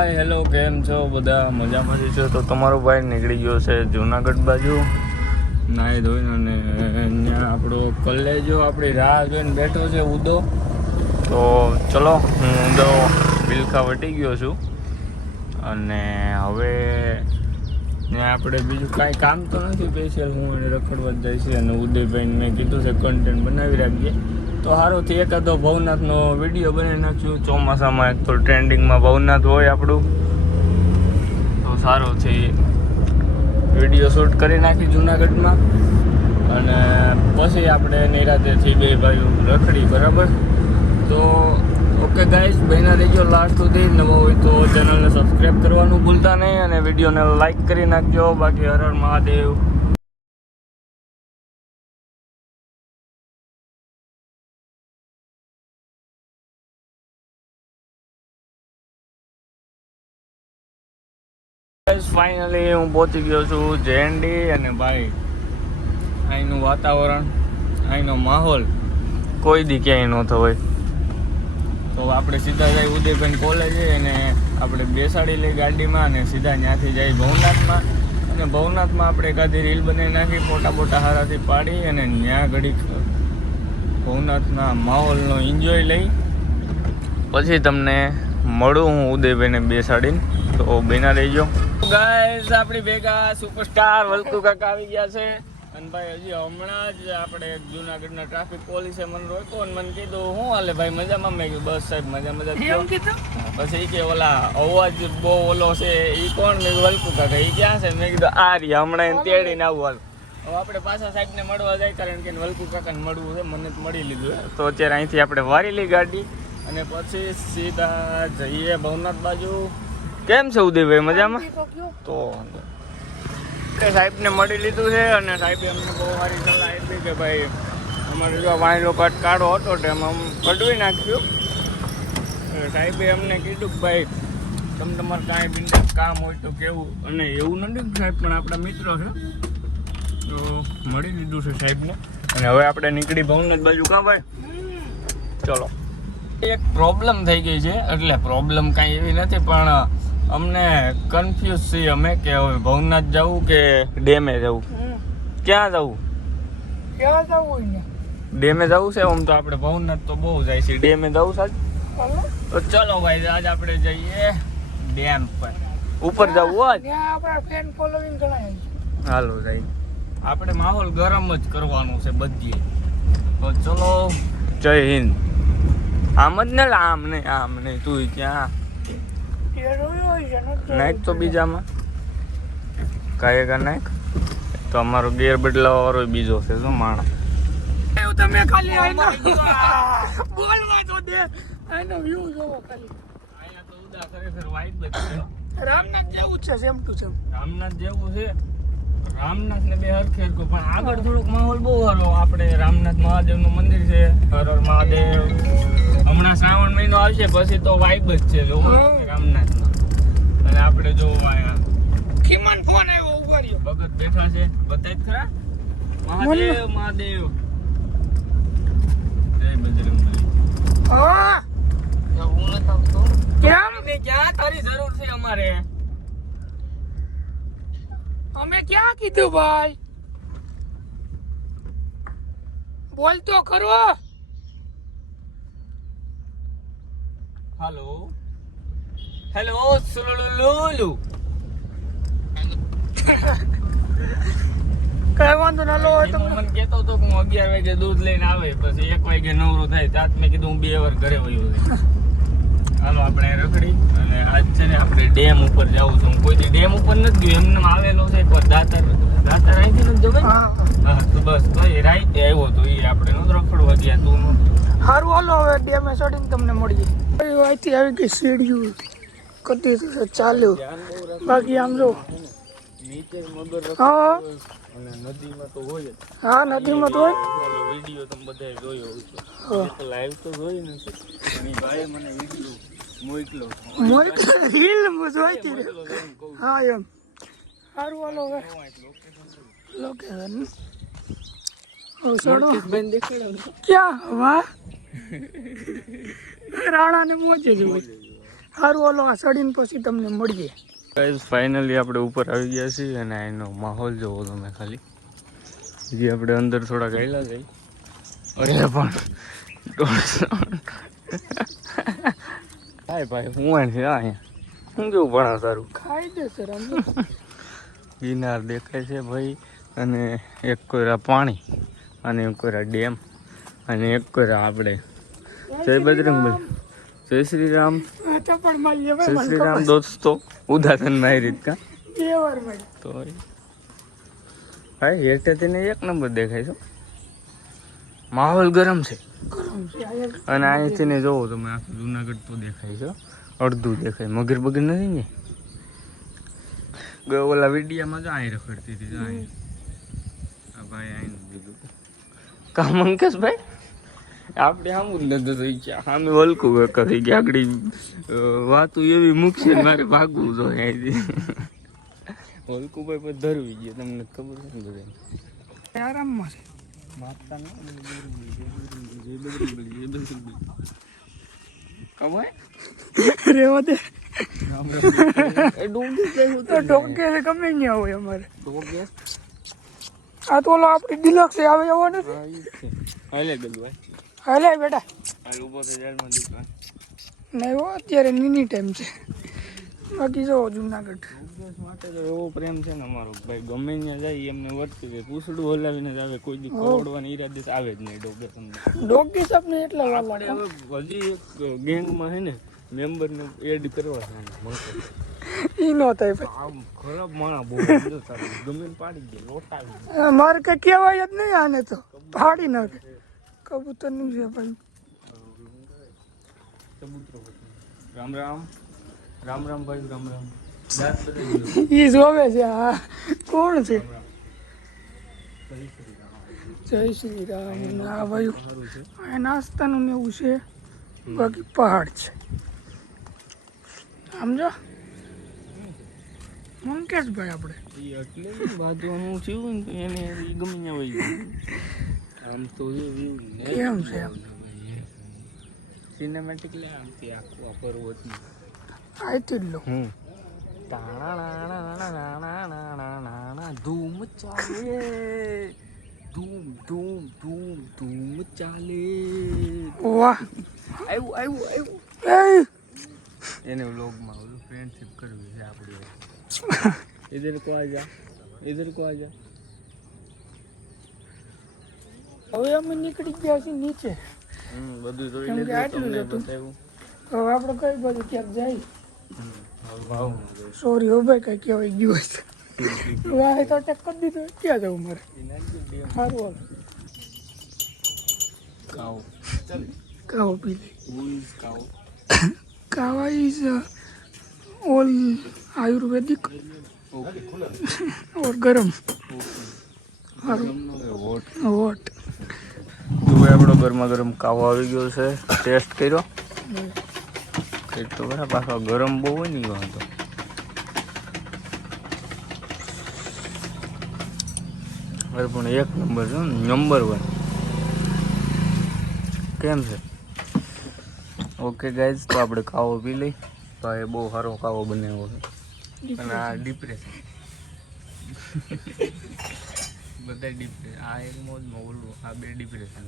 Hi hello કેમ છો બધા મજામાં છો? તો તમારો ભાઈ નીકળી ગયો છે જુનાગઢ બાજુ નાહી ધોઈને, અને ત્યાં આપણો કલેજો આપણી રાહ જોઈને બેઠો છે ઉદો. તો ચલો, હું ઉદો બિલખા વટી ગયો છું, અને હવે ત્યાં આપણે બીજું કાંઈ કામ તો નથી સ્પેશિયલ. હું એને રખડવા જ જાય છે, અને ઉદયભાઈને મેં કીધું છે કન્ટેન્ટ બનાવી રાખીએ તો સારુંથી એકાદો ભવનાથનો વિડીયો બનાવી નાખ્યું. ચોમાસામાં એક તો ટ્રેન્ડિંગમાં ભવનાથ હોય આપણું, તો સારો છે વિડીયો શૂટ કરી નાખી જુનાગઢમાં, અને પછી આપણે નિરાંતેથી બે ભાઈઓ રખડી. બરાબર? તો ઓકે ગાઈસ, બન્યા રહેજો લાસ્ટ સુધી. નવો હોય તો ચેનલને સબસ્ક્રાઈબ કરવાનું ભૂલતા નહીં, અને વિડીયોને લાઈક કરી નાખજો. બાકી હર હર મહાદેવ. ફાઇનલી હું પહોંચી ગયો છું જેએનડી, અને ભાઈ અહીંનું વાતાવરણ, અહીંનો માહોલ કોઈ દી ક્યાંય નહોતો હોય. તો આપણે સીધા જઈ ઉદયભાઈ કોલેજે, અને આપણે બેસાડી લઈ ગાડીમાં, અને સીધા ત્યાંથી જઈ ભવનાથમાં. અને ભવનાથમાં આપણે એકાદી રીલ બનાવી નાખી, ફોટા બોટા હારાથી પાડી, અને ત્યાં ઘડીક ભવનાથના માહોલનો એન્જોય લઈ પછી તમને મળું હું ઉદયભાઈને બેસાડીને. તો બેના રહીજો ગાઈસ. આપણી ભેગા સુપરસ્ટાર વલ્કુ કાકા આવી ગયા છે. અને ભાઈ હજી હમણાં જ આપણે જુનાગઢના ટ્રાફિક પોલીસે મને રોક્યો, અને મને કીધું શું હાલે ભાઈ, મજામાં? મેં કીધું બસ સાહેબ મજા. પછી કે ઓલા અવાજ બહુ ઓલો છે એ કોણ? મેં વલ્કુ કાકા. એ ક્યાં છે? મેં કીધું આ રહ્યા, હમણાં એને તેડીને આવું. હવે આપણે પાછા સાહેબને મળવા જાય, કારણ કે વલ્કુ કાકાને મળવું છે. મને મળી લીધું. તો અત્યારે અહીંથી આપણે વારી લઈ ગાડી, અને પછી સીધા જઈએ ભવનાથ બાજુ. કેમ છે ઉદયભાઈ, મજામાં? તો સાહેબને મળી લીધું છે, અને સાહેબે અમને બહુ સારી સલાહ આપી કે ભાઈ અમારે જો વાયલો કટ કાઢો હતો તેમાં કઢવી નાખ્યું. સાહેબે અમને કીધું કે ભાઈ તમે તમારે કાંઈ બિંદાસ કામ હોય તો કેવું. અને એવું નથી સાહેબ પણ આપણા મિત્રો છે, તો મળી લીધું છે સાહેબને. અને હવે આપણે નીકળી ભવનાથ બાજુ. કાં ભાઈ? ચલો. એક પ્રોબ્લેમ થઈ ગઈ છે, એટલે પ્રોબ્લેમ કાંઈ એવી નથી, પણ અમને કન્ફ્યુઝ છીએ અમે કે હવે ભવનાથ જવું કે ડેમે જવું. ક્યાં જવું? ડેમે જવું છે. આમ તો આપણે ભવનાથ તો બહુ જાય છે, ડેમે જવું સાહેબ. તો ચલો ભાઈ, આજ આપણે જઈએ ડેમ પર. ઉપર જવું હોય હાલો જાય. આપણે માહોલ ગરમ જ કરવાનો છે બધી. તો ચલો, જય હિન્દ. આમ જ ને, આમ નહીં, આમ નહીં. તું ક્યાં નાખ તો બીજામાં કાંઈ કા નાખ. તો અમારો ગેર બદલાવા વાળો બીજો છે. શું માણસ તમે ખાલી બોલવા તો દે. આનો વ્યૂ જોવો ખાલી. આયા તો ઉદા ખરેખર વાઈટ બચે. રામનાથ જેવું છે, સેમ ટુ સેમ રામનાથ જેવું છે. રામનાથ ને બે હરખે હરખું, પણ આગળ થોડુંક માહોલ બહુ સારો. આપણે રામનાથ મહાદેવનું મંદિર છે, હર હર મહાદેવ. હમણાં શ્રાવણ મહિનો આવશે પછી તો વાઇબ જ છે રામનાથમાં. અને આપણે જો ખીમન ફોન આવ્યો, ઉભા રહ્યો. ભગત બેઠા છે, બતાય ખરા. મહાદેવ મહાદેવ, જય બજરંગબલી. હા હું ન થતો કેમ ને, ક્યાં તારી જરૂર છે અમારે? અમે ક્યાં કીધું ભાઈ? બોલ તો ખરો. હેલો હેલો સુલુલુલુ. કઈ વાંધો ના લો. મને કહેતો હતો કે હું 11 વાગે દૂધ લઈને આવે, પછી 1 વાગે નવરો થાય. ત્યાં મેં કીધું હું 2 વાર ઘરે વયો જાય. હાલો આપણે રખડી. અને આજ છે ને આપણે ડેમ ઉપર જવું છું. કોઈ દી ડેમ ઉપર નથી ગયો, એમને આવેલો છે એકવાર. દાતર અહીંથી નથી જવાય. હા તો બસ ભાઈ રાઈટ આવ્યો તો એ આપણે નો રખડવા ગયા. તું સારું હાલો, હવે ડેમે ચડીને તમને મળીએ. અહીંથી આવી ગઈ સીડીઓ, કદી ચાલ્યું. બાકી આમ જો નીચે મગર. હા અને નદીમાં તો હોય. હા નદીમાં તો હોય. વિડીયો તમે બધાએ જોયો હશે. લાઈવ તો જોઈ નથી, પણ એ ભાઈ મને વિડીયો મોકલો રીલ જોઈતી. હા એમ સારું હાલો. હવે લોકેશન ક્યાં? વાહ રાણા ને મોજે જ હોય. સારું હાલો આ ચડીને પછી તમને મળીએ. ગાઈસ ફાઇનલી આપણે ઉપર આવી ગયા છીએ અને એનો માહોલ જોવો તમે ખાલી. જે આપણે અંદર થોડા ગયેલા જઈ અરે પણ હાય ભાઈ હું છે અહીંયા શું કેવું ભણા સારું ખાઈ દે સર આમ ગિરનાર દેખાય છે ભાઈ અને એક કોરા પાણી અને એક કોરા ડેમ અને એક કોરા આપણે જય બજરંગબલી જય શ્રી રામ ચપડ મારી જય શ્રી રામ દોસ્તો ઉદાસન મારી રીત કા બે વાર મળી તો ભાઈ હેઠે તેને એક નંબર દેખાય છે માહોલ ગરમ છે અને અહીંથી ને જોવો તમે આખું જુનાગઢ તો દેખાય છે અડધું દેખાય મગર બગર નથી ને ઓલા વિડીયામાં જો અહીં રખડતી હતી અહીં આ ભાઈ અહીં દીધું કામ અંકેશભાઈ આપણે આમ જ નથી થઈ ગયા સામે વલકું કરી ગયા આગળ વાતું એવી મૂકશે ને મારે ભાગવું જોઈએ અહીંથી વલકુભાઈ પછી ધરવી ગયા તમને ખબર છે ને બધા આરામમાં છે માતા ના કમાય રેવા દે એ ડોંગી તો ડોંગે ગમે નહીં આવે અમારે ડોંગી આ તો ઓલો આપણી ડિલક્સ આવે એવો નથી હાલે ગલવાય હાલે બેટા હાલ ઉભો થઈ જાય માં દુકાન નહીં હો અત્યારે નીની ટાઈમ છે બાકી જો જુનાગઢ માટે તો એવો પ્રેમ છે ને અમારો ભાઈ ગમે ત્યાં જાય એમને વર્તી દે પૂછડું હલાવીને જ આવે કોઈ દી ખવડવાની ઈરાદે આવે જ નહીં ડોગે તમને ડોગી સપને એટલા વાલા હવે હજી એક ગેંગમાં છે ને મેમ્બરને એડ કરવા છે ઈ નો થાય ભાઈ આમ ખરાબ માણા બહુ ગમે પાડી દે લોટાવી મારે કઈ કહેવાય જ નહીં આને તો ફાડી નાખે કબૂતરનું છે ભાઈ રામ રામ રામ રામ ભાઈ રામ રામ ઈ જોવે છે હા કોણ છે જય શ્રી રામ આ ભાઈ આ નાસ્તાનું ને એવું છે બાકી પહાડ છે સમજો મંકેશભાઈ આપણે એટલે બાજવાનું થયું ને એને ગમે ત્યાં વહી આમ તો કેમ છે સિનેમેટિક લે આમથી આખું પર્વતનું આયતું જ લો ધૂમ ચાલે ધૂમ ધૂમ ધૂમ ધૂમ ચાલે વાહ આવ્યું આવ્યું એ એને વ્લોગમાં ઓલું ફ્રેન્ડશિપ કરવી છે આપણી ઇધર કો આજા ઇધર કો આજા હવે અમે નીકળી ગયા છીએ નીચે બધું જોઈ કેમ કે લીધું આટલું જ તમને હતું. બતાવ્યું હવે આપણે કઈ બાજુ ક્યાંક જાય ભાવ સોરી હો ભાઈ કઈ કહેવાય ગયું હોય તો વાહ તો ટેક કરી દીધું ક્યાં જવું મારે સારું હાલ કાવ કાવો પી લે બુલ્સ કાવ કાવા ઇઝ ઓલ આયુર્વેદિક ઓકે ઓર ગરમ વોટ વોટ જો આપણો ગરમા ગરમ કાવો આવી ગયો છે ટેસ્ટ કર્યો કંઈક તો બરાબર પાછો ગરમ બહુ હોય ને ગયો તો અરે પણ એક નંબર છે નંબર 1 કેમ છે ઓકે ગાઈઝ તો આપણે કાવો પી લઈ તો એ બહુ સારો કાવો બનાવ્યો છે અને આ ડિપ્રેશન બધા ડિપ્રેશન આ એક મોજમાં ઓલું આ બે ડિપ્રેશન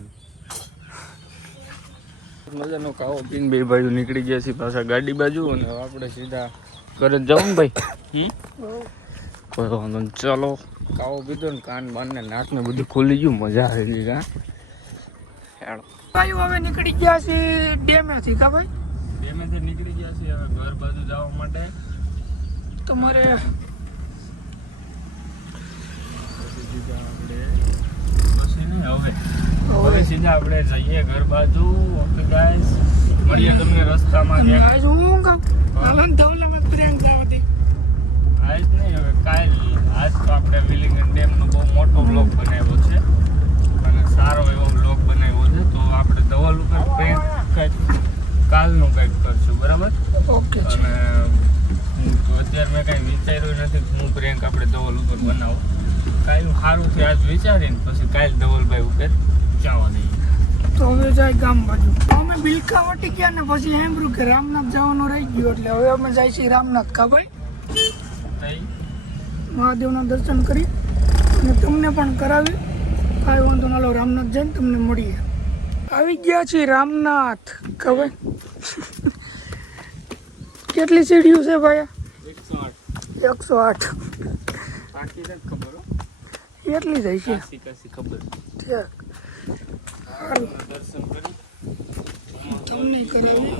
મજાનો કાવો પીને બે બાજુ નીકળી ગયા છે પાછા ગાડી બાજુ અને હવે આપણે સીધા ઘરે જ જવું ને ભાઈ કોઈ વાંધો નહીં ચાલો કાવો પીધો ને કાન બાન ને નાક ને બધું ખુલી ગયું મજા આવી ગઈ હા હેડો ભાઈ હવે નીકળી ગયા છે ડેમેથી કા ભાઈ ડેમેથી નીકળી ગયા છે હવે ઘર બાજુ જવા માટે તમારે હવે સીધા આપણે જઈએ ઘર બાજુ ઓકે ગાઈસ મળીએ તમને રસ્તામાં આજ હું કામ હાલન ધવલામાં પ્રેમ જાવતી આજ નહીં હવે કાલ આજ તો આપણે વિલિંગન ડેમનો બહુ મોટો બ્લોગ બનાવ્યો છે અને સારો એવો બ્લોગ બનાવ્યો છે તો આપણે ધવલ ઉપર પ્રેન્ક કંઈક કાલનું કંઈક કરશું બરાબર ઓકે અને તો અત્યારે મેં કાંઈ વિચાર્યું નથી કે હું પ્રેન્ક આપણે ધવલ ઉપર બનાવું કાલનું સારું છે આજ વિચારીને પછી કાલ ધવલભાઈ ઉપર જવા નહીં તો તો હવે જાય ગામ બાજુ. અમે બિલકા વટી ગયા ને પછી સાંભળ્યું કે રામનાથ જવાનું રહી ગયું, એટલે હવે અમે જાય છીએ રામનાથ. કા ભાઈ મહાદેવના દર્શન કરી અને તમને પણ કરાવી. કાંઈ વાંધો ના લો, રામનાથ જઈને તમને મળીએ. આવી ગયા છીએ રામનાથ. કા ભાઈ કેટલી સીડીઓ છે ભાઈ? 108. એટલી જાય છે ખબર. દર્શન કરી તમને કરાવી.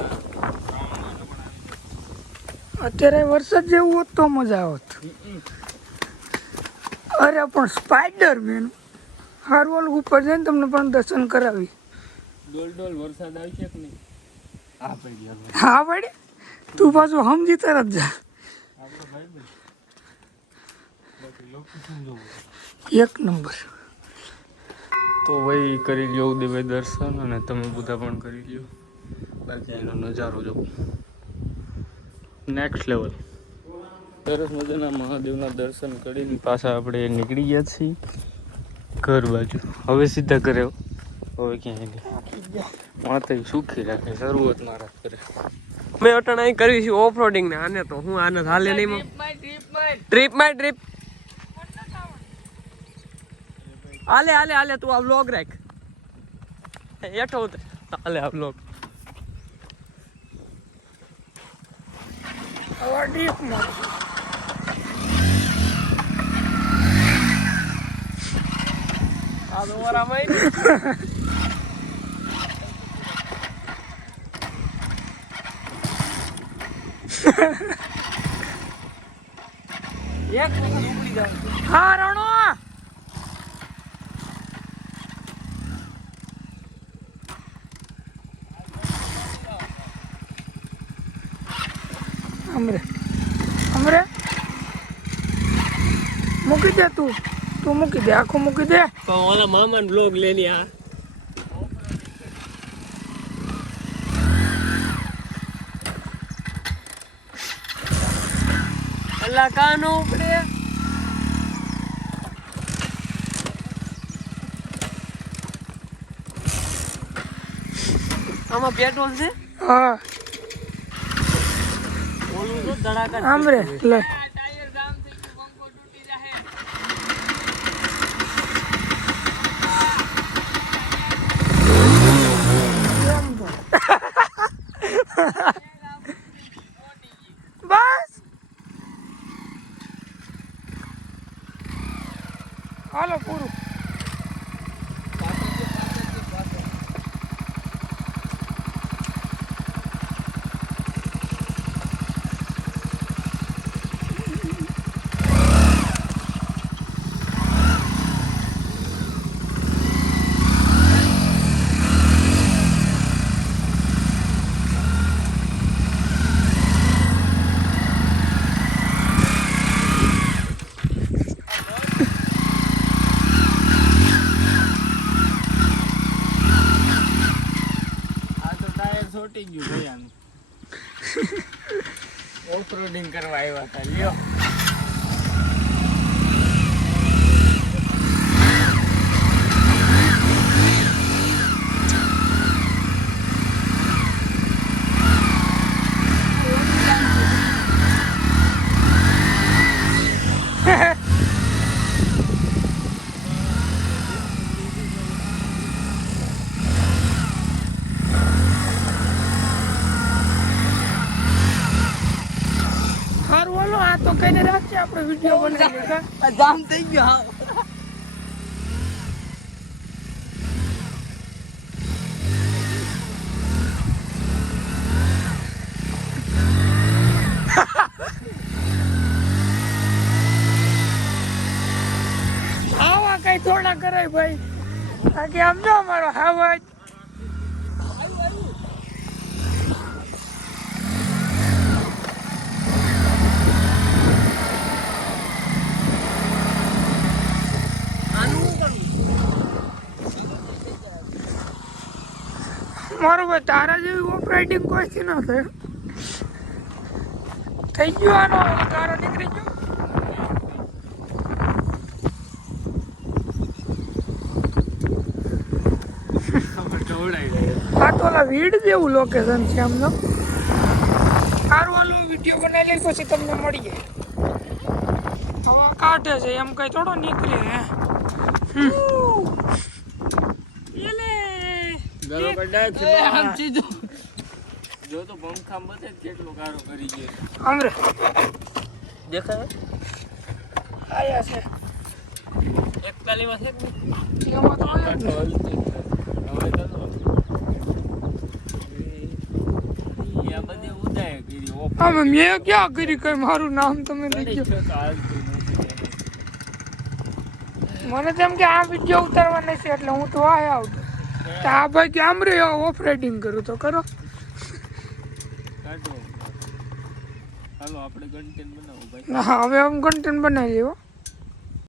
અત્યારે વરસાદ જેવું હોત તો મજા આવત. અરે પણ સ્પાઈડરમેન હારવલ ઉપર જઈને તમને પણ દર્શન કરાવી. ડોલ વરસાદ આવશે કે નહીં? હા પડી. હા પડી. તું પાછું સમજી તરત જા. એક નંબર. તો ભાઈ કરી લ્યો ઉદયભાઈ દર્શન, અને તમે બધા પણ કરી લ્યો. બાકી એનો નજારો જો નેક્સ્ટ લેવલ. સરસ મજાના મહાદેવના દર્શન કરીને પાછા આપણે નીકળી ગયા છીએ ઘર બાજુ. હવે સીધા ઘરે. હવે ક્યાંય નહીં. માતા સુખી રાખે, શરૂઆતમાં રાખ કરે. મેં અટાણા અહીં કરવી છે ઓફ રોડિંગ ને. આને તો હું આને હાલે નહીં. Trip my trip. હાલે તું આ વ્લોગ રાખ. હેઠો ઉતર. હાલે આ વ્લોગ. હવે ડીપમાં આ તો વરામાં એક વખત ઉપડી જાય. હા રણો. અમરે મૂકી દે. તું મૂકી દે, આખું મૂકી દે. તો ઓલા મામાનો વ્લોગ લેની. આ અલ્લા કાનો ઉપડે. આમાં પેટ્રોલ છે. હા ઓલું તો ધડાકા. આમરે લે. બસ હાલો પૂરું. છોટી ગયું ભાઈ આનું. ઓફ રોડિંગ કરવા આવ્યા હતા. લ્યો તો કઈને રાખીએ આપણે વિડીયો બનાવીએ. જામ થઈ ગયો. આવા કઈ થોડા કરાય ભાઈ. બાકી આમ જો અમારો હાવા મારું ભાઈ. તારા જેવી ઓપરેટિંગ કોઈથી ન થાય. થઈ ગયો આનો તારો નીકળી ગયો. ખબર ઓલા વીડ જેવું લોકેશન છે આમ તો સારું હાલો વિડીયો બનાવી લઈ પછી તમને મળીએ હવા કાઢે છે એમ કઈ થોડો નીકળે હે ગરો કડા છે આમ સીધો જો તો પંખામ બતે કેટલો કારો કરી ગયો આમરે દેખાય આયા છે 41 માં છે એમાં તો આયા જ ને. હવે તો યા બધે ઉદાય કરી ઓફ હા મેં ક્યાં કરી કઈ મારું નામ તમે લીધું મને તેમ કે આ વિડીયો ઉતારવાના છે એટલે હું તો આયા આવતો તો આ ભાઈ કે આમ રે ઓફ રાઇડિંગ કરું તો કરો કાઢો હાલો આપણે કન્ટેન્ટ બનાવો ભાઈ હા હવે આમ કન્ટેન્ટ બનાવી લેવો